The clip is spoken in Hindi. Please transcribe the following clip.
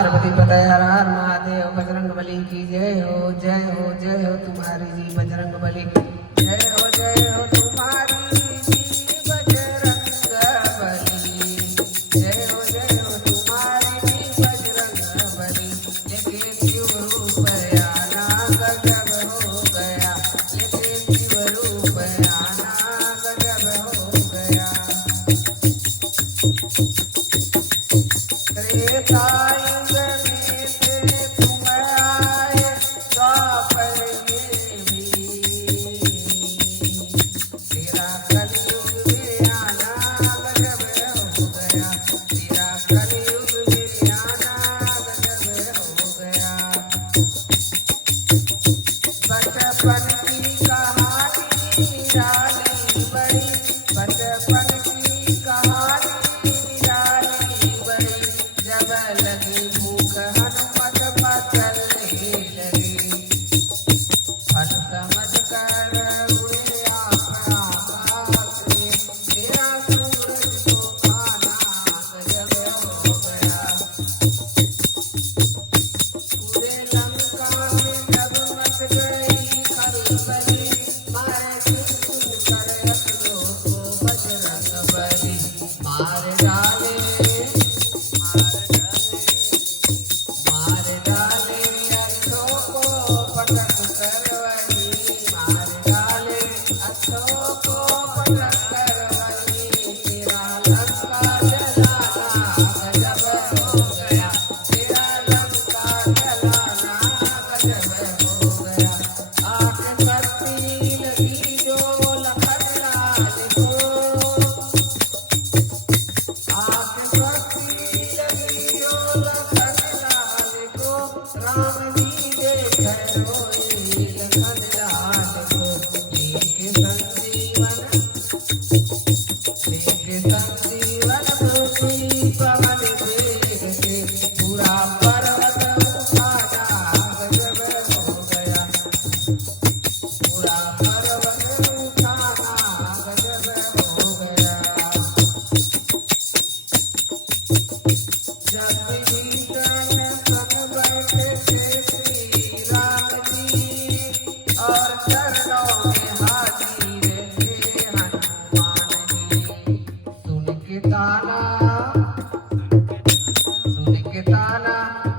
पार्वती पतय हर हर महादेव। बजरंग बली की जय हो, जय हो, जय हो तुम्हारी जी बजरंग बली। जय हो, जय हो तुम्हारी जी बजरंग बली। जय हो, जय हो तुम्हारी जी बजरंग बली। लेके शिव रूप आना गजब हो गया। लेके शिव रूप आना गजब हो गया। त्रेतायुग में से तुम आए, द्वापर में भी। तेरा कलयुग में आना गजब हो गया। तेरा कलयुग में आना गजब हो गया। बचपन की कहानी निराली बड़ी। बचपन की कहानी निराली बड़ी। जब लगी भूख हनुमत मचलने लगी। फल समझ कर उड़े आकाश में। तेरा सूरज को खाना गजब हो गया। पूरे लंका में जब मच गई खलबली। मारे सुन कर असुरों को बजरंग बली। मार डाले अच्छों को पटक कर वही। मार डाले अच्छों को पटक कर वही। तेरा लंका जलाना गजब हो गया। तेरा लंका जलाना गजब हो गया। आग बरसने लगी जो लखन लाल को। आग बरसने लगी जो लखन लाल को। राम जी देख रोए लखन लाल को। लेके संजीवन पृथ्वी पवन वेग से। पूरा पर्वत उठाना गजब हो गया। पूरा पर्वत उठाना गजब हो गया। जब विभीषण संग बैठे थे श्री राम जी। और चरणों में हाजिर थे हनुमान जी। सुन के ताना